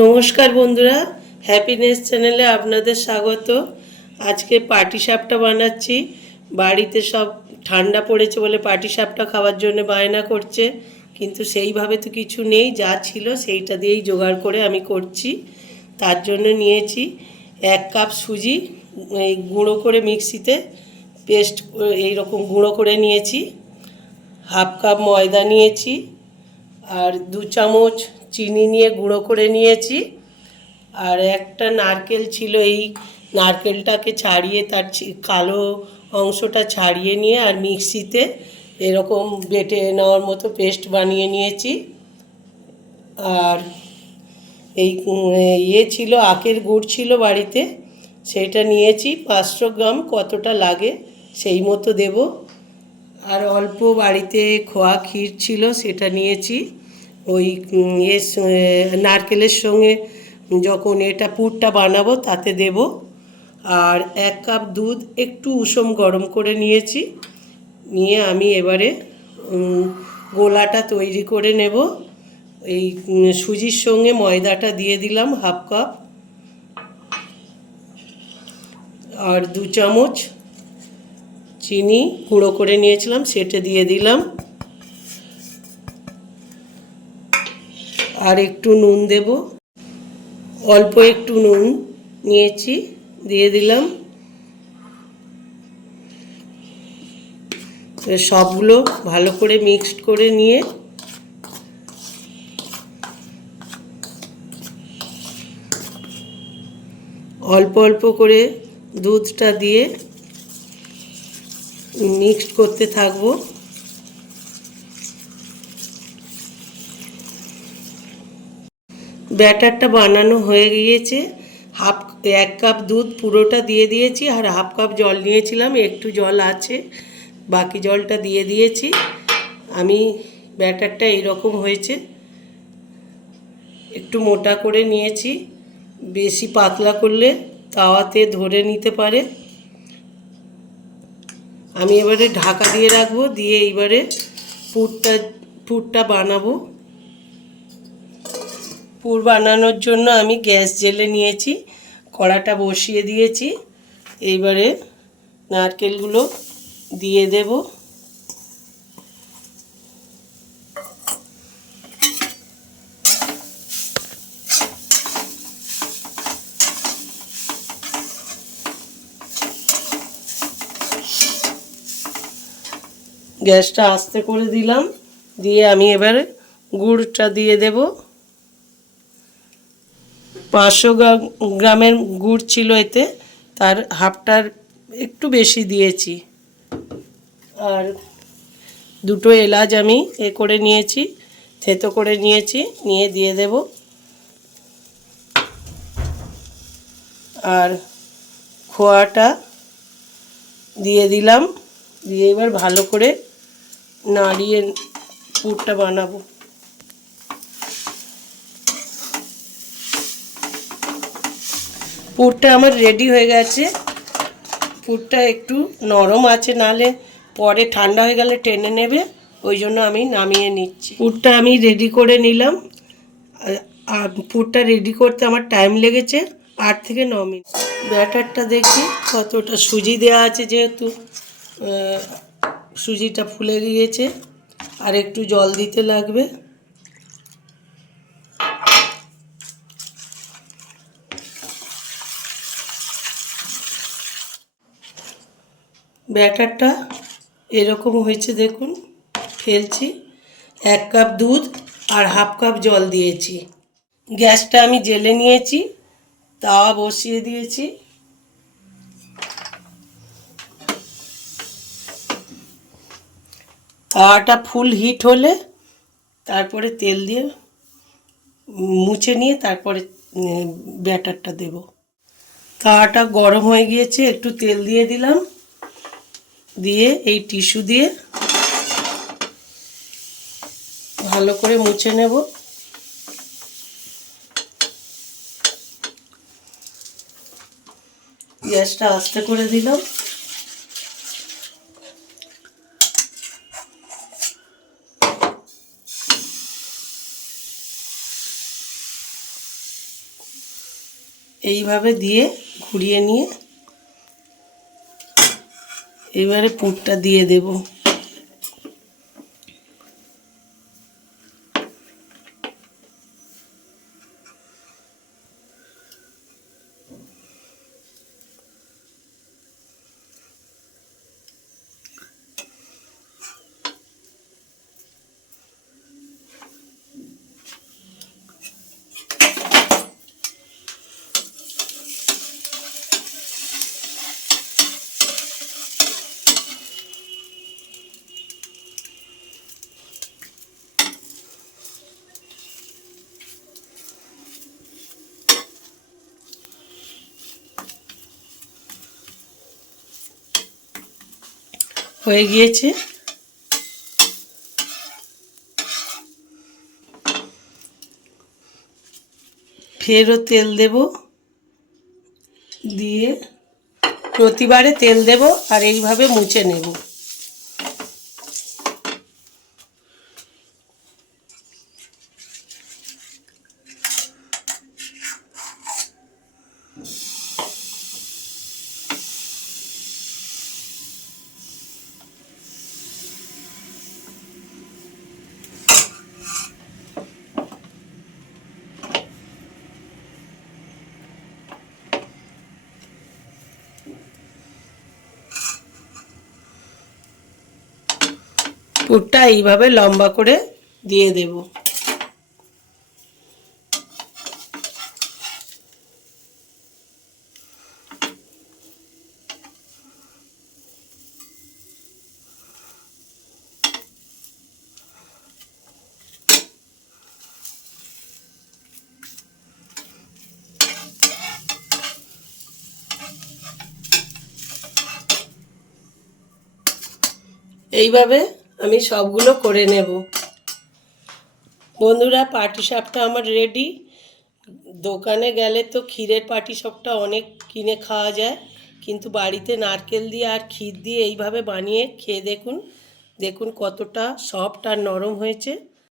নমস্কার বন্ধুরা হ্যাপিনেস চ্যানেলে আপনাদের স্বাগত। আজকে পাটি সাপটা বানাচ্ছি। বাড়িতে সব ঠান্ডা পড়েছে বলে পাটি সাপটা খাওয়ার জন্য বায়না করছে। কিন্তু সেইভাবে তো কিছু নেই, যা ছিল সেইটা দিয়েই জোগাড় করে আমি করছি। তার জন্য নিয়েছি এক কাপ সুজি, এই গুঁড়ো করে মিক্সিতে পেস্ট, এইরকম গুঁড়ো করে নিয়েছি। হাফ কাপ ময়দা নিয়েছি। আর দু চামচ চিনি নিয়ে গুঁড়ো করে নিয়েছি। আর একটা নারকেল ছিল এই নারকেলটাকে ছাড়িয়ে তার কালো অংশটা ছাড়িয়ে নিয়ে আর মিক্সিতে এরকম বেটে নেওয়ার মতো পেস্ট বানিয়ে নিয়েছি। আর এই ইয়ে ছিল, আখের গুড় ছিল বাড়িতে, সেটা নিয়েছি। পাঁচশো গ্রাম কতটা লাগে সেই মতো দেব। আর অল্প বাড়িতে খোয়া ক্ষীর ছিল, সেটা নিয়েছি। ওই এর নারকেলের সঙ্গে যখন এটা পুরটা বানাবো তাতে দেব। আর এক কাপ দুধ একটু উষম গরম করে নিয়েছি। নিয়ে আমি এবারে গোলাটা তৈরি করে নেব। এই সুজির সঙ্গে ময়দাটা দিয়ে দিলাম হাফ কাপ। আর দু চামচ চিনি গুঁড়ো করে নিয়েছিলাম, সেটা দিয়ে দিলাম। আর একটু নুন দেব। অল্প একটু নুন নিয়েছি, দিয়ে দিলাম। সবগুলো ভালো করে মিক্সড করে নিয়ে অল্প অল্প করে দুধটা দিয়ে মিক্সড করতে থাকব। ব্যাটারটা বানানো হয়ে গিয়েছে। হাফ, এক কাপ দুধ পুরোটা দিয়ে দিয়েছি আর হাফ কাপ জল নিয়েছিলাম, একটু জল আছে, বাকি জলটা দিয়ে দিয়েছি। আমি, ব্যাটারটা এরকম হয়েছে, একটু মোটা করে নিয়েছি, বেশি পাতলা করলে তাওয়াতে ধরে নিতে পারে। আমি এবারে ঢাকা দিয়ে রাখব, দিয়ে এইবারে পুরটা পুরটা বানাবো। পুর বানানোর জন্য আমি গ্যাস জেলে নিয়েছি, কড়াটা বসিয়ে দিয়েছি। এইবারে নারকেলগুলো দিয়ে দেব। গ্যাসটা আস্তে করে দিলাম, দিয়ে আমি এবারে গুড়টা দিয়ে দেবো। পাঁচশো গ্রাম- গ্রামের গুড় ছিল এতে, তার হাফটার একটু বেশি দিয়েছি। আর দুটো এলাচ আমি এ করে নিয়েছি, থেতো করে নিয়েছি, নিয়ে দিয়ে দেব। আর খোয়াটা দিয়ে দিলাম, দিয়ে এবার ভালো করে নাড়িয়ে পুরটা বানাবো। পুরটা আমার রেডি হয়ে গেছে। পুরটা একটু নরম আছে নালে, পরে ঠান্ডা হয়ে গেলে টেনে নেবে, ওই জন্য আমি নামিয়ে নিচ্ছি। পুরটা আমি রেডি করে নিলাম। পুরটা রেডি করতে আমার টাইম লেগেছে আট থেকে ন মিনিট। ব্যাটারটা দেখি কতটা সুজি দেওয়া আছে যেহেতু সুজিটা ফুলে গিয়েছে। আর একটু জল দিতে লাগবে। ব্যাটারটা এরকম হয়েছে দেখুন, ফেলছি। এক কাপ দুধ আর হাফ কাপ জল দিয়েছি। গ্যাসটা আমি জেলে নিয়েছি, তাওয়া বসিয়ে দিয়েছি। তাওয়াটা ফুল হিট হলে তারপরে তেল দিয়ে মুছে নিয়ে তারপরে ব্যাটারটা দেব। তাওয়াটা গরম হয়ে গিয়েছে, একটু তেল দিয়ে দিলাম। দিয়ে এই টিস্যু দিয়ে ভালো করে মুছে নেব। গ্যাসটা আস্তে করে দিলাম। এইভাবে দিয়ে ঘুরিয়ে নিয়ে এবারে পুরটা দিয়ে দেব। হয়ে গিয়েছে। ফেরও তেল দেব। দিয়ে প্রতিবারে তেল দেব আর এইভাবে মুছে নেব। পুরটা এইভাবে লম্বা করে দিয়ে দেব। এইভাবে আমি সবগুলো করে নেব। বন্ধুরা, পাটিসাপটা আমার রেডি দোকানে গেলে তো ক্ষীরের পাটিসাপটা অনেক কিনে খাওয়া যায়, কিন্তু বাড়িতে নারকেল দিয়ে আর ক্ষীর দিয়ে এইভাবে বানিয়ে খেয়ে দেখুন দেখুন কতটা সফট আর নরম হয়েছে।